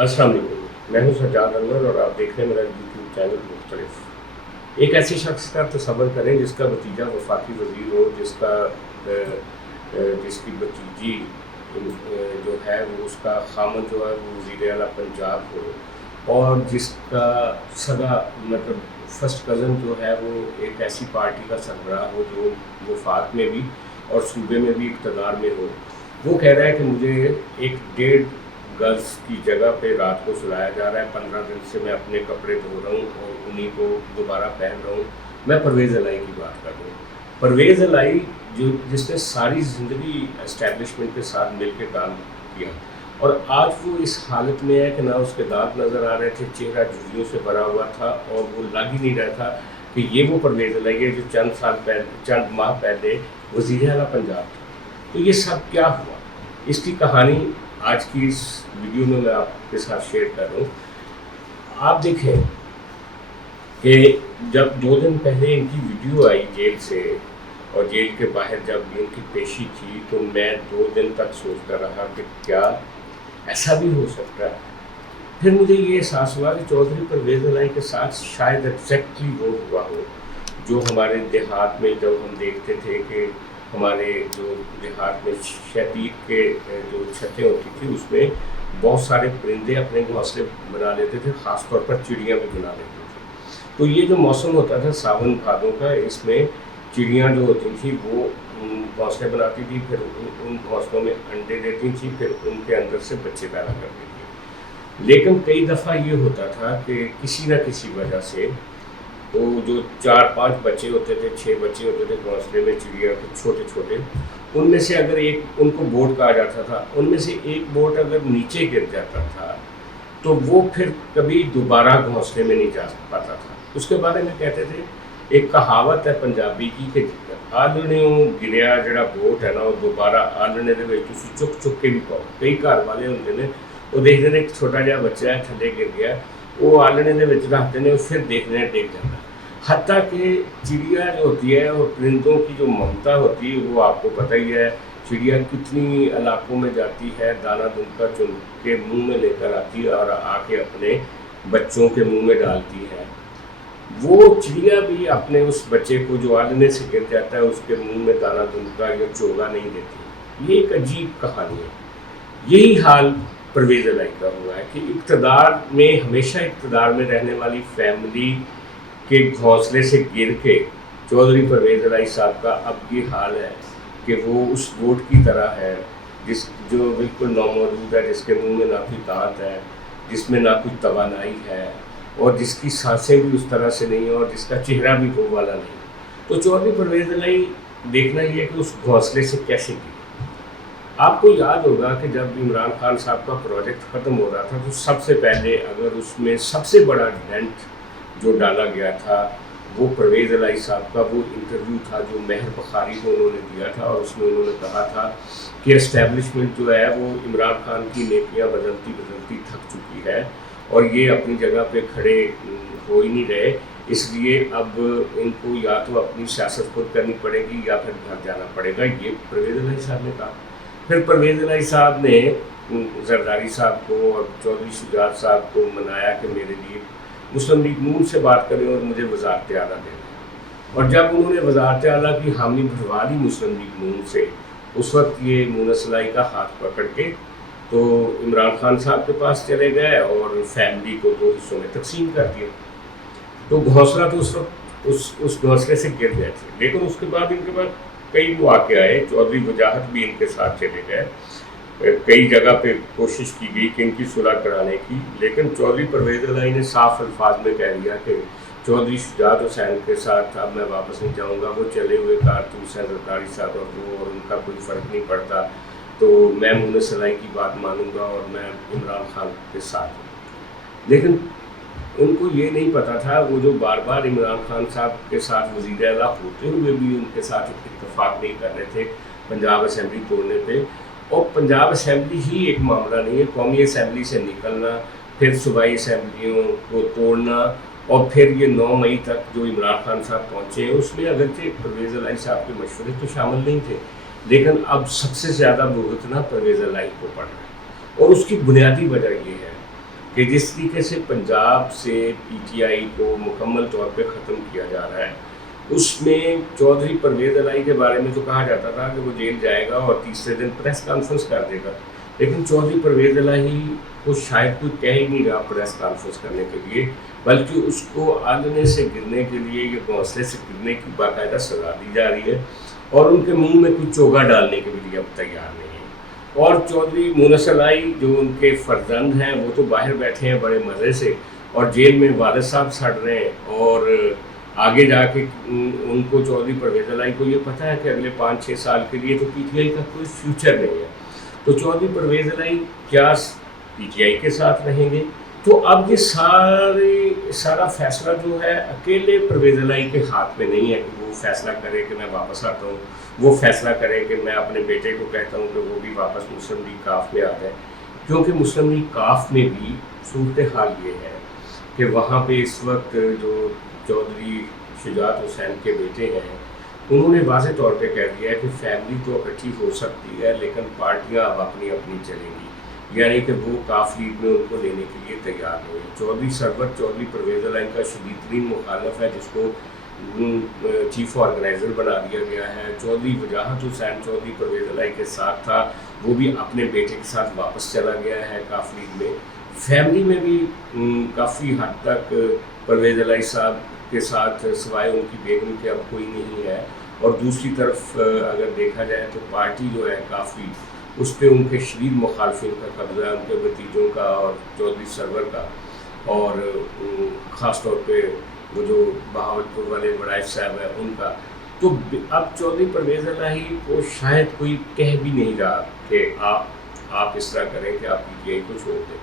अस्सलाम वालेकुम। मैं हूं सज्जाद अनवर और आप देख रहे हैं मेरा यूट्यूब चैनल मुख्तलिफ। एक ऐसे शख्स का तसव्वुर करें जिसका भतीजा वफाकी वज़ीर हो, जिसकी भतीजी जो है वो उसका खामन जो है वो वज़ीर आला पंजाब हो, और जिसका सगा मतलब फर्स्ट कज़न जो है वो एक ऐसी पार्टी का सरबराह हो जो वफाक में भी और सूबे में भी इक़्तिदार में हो। वो कह रहा है कि मुझे 1.5 गज़ की जगह पे रात को सुलाया जा रहा है। 15 दिन से मैं अपने कपड़े धो रहा हूँ और उन्हीं को दोबारा पहन रहा हूँ। मैं परवेज़ इलाही की बात कर रहा हूँ। परवेज़ इलाही जिसने सारी ज़िंदगी एस्टेब्लिशमेंट के साथ मिल के काम किया, और आज वो इस हालत में है कि ना उसके दांत नज़र आ रहे थे, चेहरा झुर्रियों से भरा हुआ था, और वो लग ही नहीं रहा था कि ये वो परवेज़ इलाही है जो चंद माह पहले वज़ीर आला पंजाब था। तो ये सब क्या हुआ, इसकी कहानी आज की इस वीडियो में मैं आपके साथ शेयर कर रहा हूँ। आप देखें कि जब 2 दिन पहले इनकी वीडियो आई जेल से, और जेल के बाहर जब इनकी पेशी थी, तो मैं 2 दिन तक सोचता रहा कि क्या ऐसा भी हो सकता है। फिर मुझे ये एहसास हुआ कि चौधरी परवेज़ इलाही के साथ शायद एग्जैक्टली वो हुआ हो जो हमारे देहात में जब हम देखते थे कि हमारे जो देहात में शहतूत के जो छतें होती थी उसमें बहुत सारे परिंदे अपने घोंसले बना लेते थे, ख़ास तौर पर चिड़ियाँ भी बना लेते थे। तो ये जो मौसम होता था सावन भादों का, इसमें चिड़ियाँ जो होती थी वो घोंसले बनाती थी, फिर उन घोंसलों में अंडे देती थी, फिर उनके अंदर से बच्चे पैदा करती थी। लेकिन कई दफ़ा ये होता था कि किसी न किसी वजह से तो जो 4-5 बच्चे होते थे, 6 बच्चे होते थे घोंसले में चिड़िया के छोटे छोटे, उनमें से अगर एक, उनको बोट कहा जाता था, उनमें से एक बोट अगर नीचे गिर जाता था तो वो फिर कभी दोबारा घोंसले में नहीं जा पाता था। उसके बारे में कहते थे, एक कहावत है पंजाबी की कि आलणियों गिरिया जड़ा बोट है ना वो दोबारा आलने दे विच तुसीं चुक के भी पाओ। कई घर वाले होंदे ने वो देखते हैं एक छोटा जहा बच्चा है थले गिर गया, वो आलने दे विच रखते हैं, फिर देखते हैं डिग जाता। हत्ता कि चिड़िया जो होती है और परिंदों की जो ममता होती है वो आपको पता ही है। चिड़िया कितनी इलाकों में जाती है, दाना दुनका चुन के मुंह में लेकर आती है और आके अपने बच्चों के मुंह में डालती है। वो चिड़िया भी अपने उस बच्चे को जो आलने से गिर जाता है उसके मुंह में दाना दुनका या चोगा नहीं देती। ये एक अजीब कहानी है। यही हाल परवेज़ इलाही का हुआ है कि इक़्तिदार में, हमेशा इक़्तिदार में रहने वाली फैमिली के घोंसले से गिर के चौधरी परवेज़ इलाही साहब का अब ये हाल है कि वो उस बोट की तरह है जो बिल्कुल नौमौजूद है, जिसके मुंह में ना कोई दांत है, जिसमें ना कोई तवानाई है, और जिसकी सांसें भी उस तरह से नहीं है, और जिसका चेहरा भी वो वाला नहीं। तो चौधरी परवेज़ इलाही देखना ये है कि उस घोंसले से कैसे गिरे। आपको याद होगा कि जब इमरान खान साहब का प्रोजेक्ट ख़त्म हो रहा था तो सबसे पहले अगर उसमें सबसे बड़ा डेंट जो डाला गया था वो परवेज़ इलाही साहब का वो इंटरव्यू था जो महर बुखारी को उन्होंने दिया था, और उसमें उन्होंने कहा था कि एस्टेब्लिशमेंट जो है वो इमरान खान की नेकियां बदलती बदलती थक चुकी है और ये अपनी जगह पे खड़े हो ही नहीं रहे, इसलिए अब इनको या तो अपनी सियासत खुद करनी पड़ेगी या फिर घर जाना पड़ेगा। ये परवेज़ इलाही साहब ने कहा। फिर परवेज़ इलाही साहब ने जरदारी साहब को और चौधरी शुजात साहब को मनाया कि मेरे लिए मुस्लिम लीग नून से बात करें और मुझे वज़ारत आला दें। और जब उन्होंने वज़ारत आला की हामी भरवा ली मुस्लिम लीग नून से, उस वक्त ये मुनस इलाही का हाथ पकड़ के तो इमरान खान साहब के पास चले गए और फैमिली को 2 हिस्सों में तकसीम कर दिया। तो घोंसला तो उस वक्त उस घोंसले से गिर गए थे, लेकिन उसके बाद इनके पास कई मौके आए। चौधरी वजाहत भी इनके साथ चले गए, कई जगह पे कोशिश की गई कि इनकी सुलह कराने की, लेकिन चौधरी परवेज़ इलाही ने साफ अल्फाज में कह दिया कि चौधरी शुजात हुसैन के साथ अब मैं वापस नहीं जाऊंगा। वो चले हुए कारतूस हैं जरदारी साहब और उनका कोई फ़र्क नहीं पड़ता, तो मैं मुनस इलाही की बात मानूंगा और मैं इमरान खान के साथ हूँ। लेकिन उनको ये नहीं पता था, वो जो बार बार इमरान खान साहब के साथ वज़ीर आला होते हुए भी उनके साथ इत्तेफाक नहीं कर रहे थे पंजाब असम्बली तोड़ने पे। और पंजाब असम्बली ही एक मामला नहीं है, कौमी असम्बली से निकलना, फिर सूबाई असम्बलियों को तोड़ना, और फिर ये 9 मई तक जो इमरान खान साहब पहुँचे हैं उसमें अगरचे परवेज़ इलाही साहब के मशवरे तो शामिल नहीं थे, लेकिन अब सबसे ज़्यादा भुगतना परवेज़ इलाही को पड़ रहा है। और उसकी बुनियादी वजह ये है کہ جس طریقے سے پنجاب سے پی ٹی آئی کو مکمل طور پہ ختم کیا جا رہا ہے، اس میں چودھری پرویز الہی کے بارے میں تو کہا جاتا تھا کہ وہ جیل جائے گا اور تیسرے دن پریس کانفرنس کر دے گا، لیکن چودھری پرویز الہی کو شاید کوئی کہہ ہی نہیں رہا پریس کانفرنس کرنے کے لیے، بلکہ اس کو آلنے سے گرنے کے لیے یا گھونسلے سے گرنے کی باقاعدہ سزا دی جا رہی ہے، اور ان کے منہ میں کچھ چوگا ڈالنے کے لیے اب تیار نہیں ہے۔ اور چودھری مونس الہی جو ان کے فرزند ہیں وہ تو باہر بیٹھے ہیں بڑے مزے سے، اور جیل میں والد صاحب سڑ رہے ہیں، اور آگے جا کے ان کو چودھری پرویز الہی کو یہ پتہ ہے کہ اگلے 5-6 سال کے لیے تو پی ٹی آئی کا کوئی فیوچر نہیں ہے، تو چودھری پرویز الہی کیا پی ٹی آئی کے ساتھ رہیں گے؟ تو اب یہ سارا فیصلہ جو ہے اکیلے پرویز الہی کے ہاتھ میں نہیں ہے کہ وہ فیصلہ کرے کہ میں واپس آتا ہوں، وہ فیصلہ کرے کہ میں اپنے بیٹے کو کہتا ہوں کہ وہ بھی واپس مسلم لیگ کاف میں آ جائے، کیونکہ مسلم لیگ کاف میں بھی صورتحال یہ ہے کہ وہاں پہ اس وقت جو چودھری شجاعت حسین کے بیٹے ہیں انہوں نے واضح طور پہ کہہ دیا ہے کہ فیملی تو اکٹھی ہو سکتی ہے لیکن پارٹیاں اب اپنی اپنی چلیں گی، یعنی کہ وہ کاف لیگ میں ان کو لینے کے لیے تیار نہیں ہے۔ چودھری سرور چودھری پرویز الہی کا شدید ترین مخالف ہے، جس کو چیف آرگنائزر بنا دیا گیا ہے۔ چودھری وجاہت حسین چودھری پرویز الہی کے ساتھ تھا، وہ بھی اپنے بیٹے کے ساتھ واپس چلا گیا ہے کاف لیگ میں۔ فیملی میں بھی کافی حد تک پرویز الہی صاحب کے ساتھ سوائے ان کی بیگم کے اب کوئی نہیں ہے، اور دوسری طرف اگر دیکھا جائے تو پارٹی جو ہے کافی اس پہ ان کے شدید مخالفین کا قبضہ ہے، ان کے بھتیجوں کا اور چودھری سرور کا، اور خاص طور پہ وہ جو بہاولپور والے وڑائچ صاحب ہیں ان کا۔ تو اب چودھری پرویز الہی کو شاید کوئی کہہ بھی نہیں رہا کہ آپ اس طرح کریں کہ آپ پی ٹی آئی کو چھوڑ دیں۔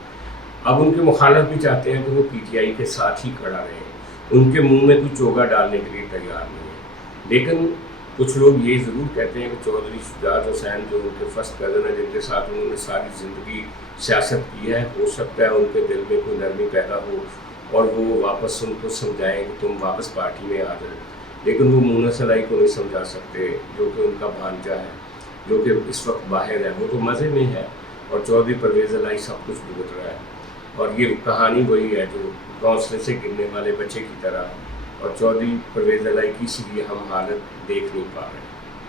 اب ان کے مخالف بھی چاہتے ہیں کہ وہ پی ٹی آئی کے ساتھ ہی کھڑا رہے، ان کے منہ میں کوئی چوگا ڈالنے کے لیے تیار نہیں ہے، لیکن کچھ لوگ یہ ضرور کہتے ہیں کہ چودھری شجاعت حسین جو ان کے فرسٹ کزن ہیں، جن کے ساتھ انہوں نے ساری زندگی سیاست کی ہے، ہو سکتا ہے ان کے دل میں کوئی نرمی پیدا ہو اور وہ واپس ان کو سمجھائیں کہ تم واپس پارٹی میں آ جائیں، لیکن وہ مونس الہی کو نہیں سمجھا سکتے جو کہ ان کا بھانجا ہے، جو کہ اس وقت باہر ہے، وہ تو مزے میں ہے، اور چودھری پرویز الہی سب کچھ بھگت رہا ہے، اور یہ کہانی وہی ہے جو گھونسلے سے گرنے والے بچے کی طرح، اور چودھری پرویز الہی کی اسی لیے ہم حالت دیکھ نہیں پا رہے ہیں۔